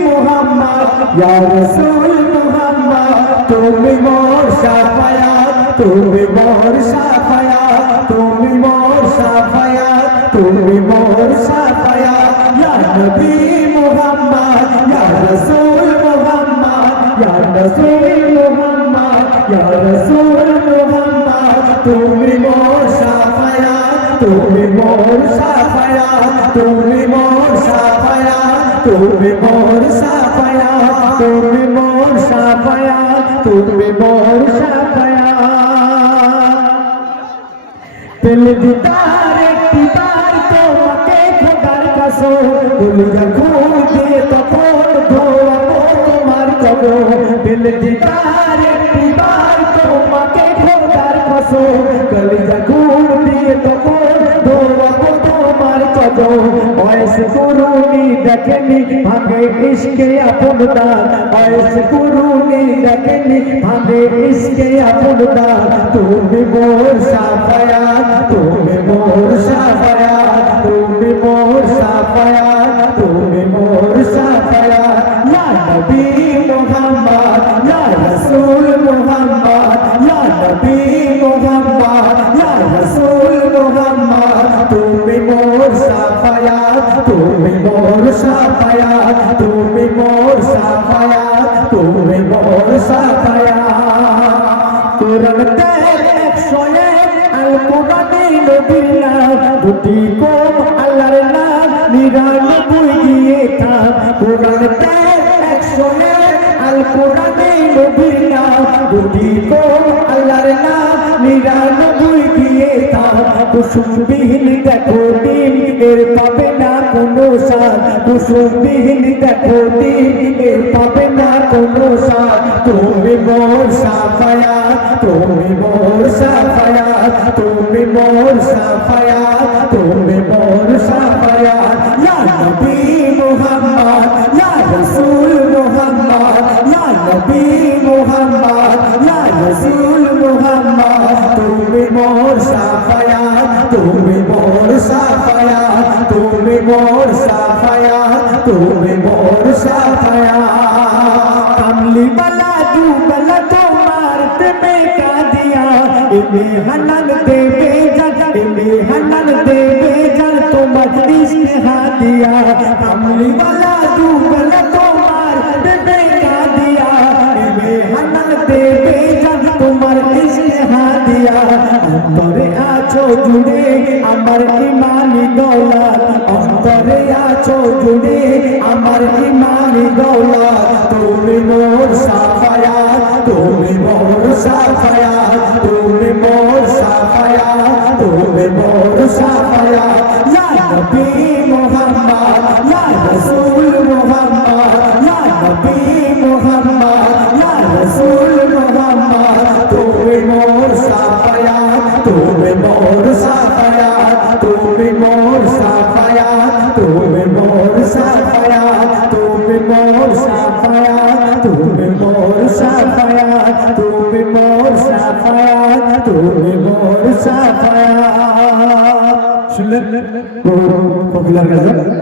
মুহাম্মদ ইয়া রাসূল মুহাম্মদ তুমি মোর শাফায়াত তুমি মোর শাফায়াত তুমি মোর শাফায়াত তুমি মোর শাফায়াত ইয়া নবী মুহাম্মদ ইয়া রাসূল মুহাম্মদ ইয়া রাসূল মুহাম্মদ ইয়া রাসূল মুহাম্মদ তুমি মোর শাফায়াত তুমি মোর শাফায়াত তুমি মোর শাফায়াত তুমি মোর শাফায়াত তুমি মোর শাফায়াত তুমি মোর শাফায়াত পেলে দিদার একটি বার তোমাকে খোদার কসম কলিজা খুন দিয়ে তখন ধোয়াবো তোমার কবর পেলে দিদার একটি বার তোমাকে খোদার কসম কলিজা খুন দিয়ে তখন ধোয়াবো তোমার কবর বয়স কুরুনি দেখেনি ভাগে ইশকে আপন দান বয়স কুরুনি দেখেনি ভাগে ইশকে আপন দান তুমি মোর শাফায়াত তুমি মোর শাফায়াত তুমি মোর শাফায়াত তুমি মোর শাফায়াত ইয়া নবী মুহাম্মদ ইয়া রাসূল মুহাম্মদ ইয়া নবী মুহাম্মদ ইয়া রাসূল মুহাম্মদ তুমি মোর শাফায়াত তুমি মোর শাফায়াত তুমি মোর শাফায়াত তুমি মোর শাফায়াত কোরআন তে 101 আল কোরআনে নবীর নাম দুটি কম আল্লাহর নাম 99 দিয়ে থাম কোরআন তে 101 আল কোরআনে নবীর নাম দুটি কম আল্লাহর নাম 99 দিয়ে থাম কুসুমবিহীন দেখো দিন এর পাবে না কোনো সার কুসুমবিহীন দেখো দিন এর পাবে না কোনো সার তুমি মোর শাফায়াত তুমি মোর শাফায়াত তুমি মোর শাফায়াত তুমি মোর শাফায়াত ইয়া নবী মুহাম্মদ ইয়া রাসূল মুহাম্মদ ইয়া নবী মুহাম্মদ ইয়া রাসূল মুহাম্মদ তুমি মোর শাফায়াত তুমি মোর শাফায়াত তুমি মোর শাফায়াত তুমি মোর শাফায়াত কামলি वाला দুবেলা তোমার প্রেমে কাঁদিয়া ইবে হানান দেবে জান ইবে হানান দেবে জান তোমার ইশকে হাদিয়া কামলি वाला দুবেলা তোমার প্রেমে কাঁদিয়া ইবে হানান দেবে জান তোমার ইশকে হাদিয়া অন্তরে আছো জুড়ে আমার ইমানি দৌলত অন্তরে আছো জুড়ে আমার ইমানি দৌলত তুমি মোর শাফায়াত তুমি মোর শাফায়াত তুমি মোর শাফায়াত তুমি মোর শাফায়াত ইয়া নবী মুহাম্মদ ইয়া রাসূল মুহাম্মদ ইয়া নবী মুহাম্মদ ইয়া রাসূল মুহাম্মদ তুমি মোর শাফায়াত তুমি মোর শাফায়াত তুমি মোর শাফায়াত তুমি মোর শাফায়াত তুমি মোর শাফায়াত তুমি মোর শাফায়াত তুমি মোর শাফায়াত তুমি মোর শাফায়াত শুনলেন পপুলার গান